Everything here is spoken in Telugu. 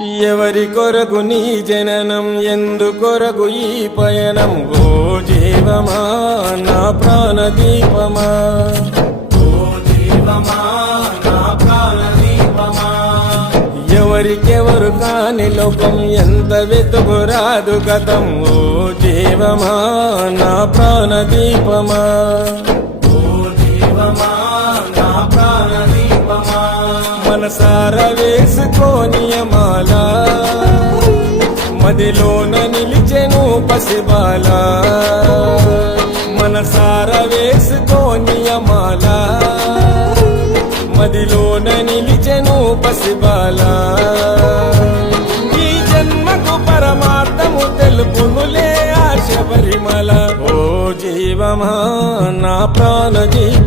ఎవరి కొరకు నీ జననం, ఎందు కొరకు ఈ పయనం? ఓ జీవమా నా ప్రాణదీపమా, ఓ జీవమా నా ప్రాణదీపమా. ఎవరికెవరు కాని లోకం, ఎంత వెతుకురాదు గతం. ఓ జీవమా నా ప్రాణదీపమా, ఓ జీవమా నా ప్రాణదీపమా. మనసార వేసుకోని మాల, మదిలోన నిలిచెను పసిబాల. మనసార వేసుకోని మాల, మదిలోన నిలిచెను పసిబాల. ఈ జన్మకు పరమార్థము తెలుపునులే ఆశ పరిమళ. ఓ జీవమా నా ప్రాణజీవ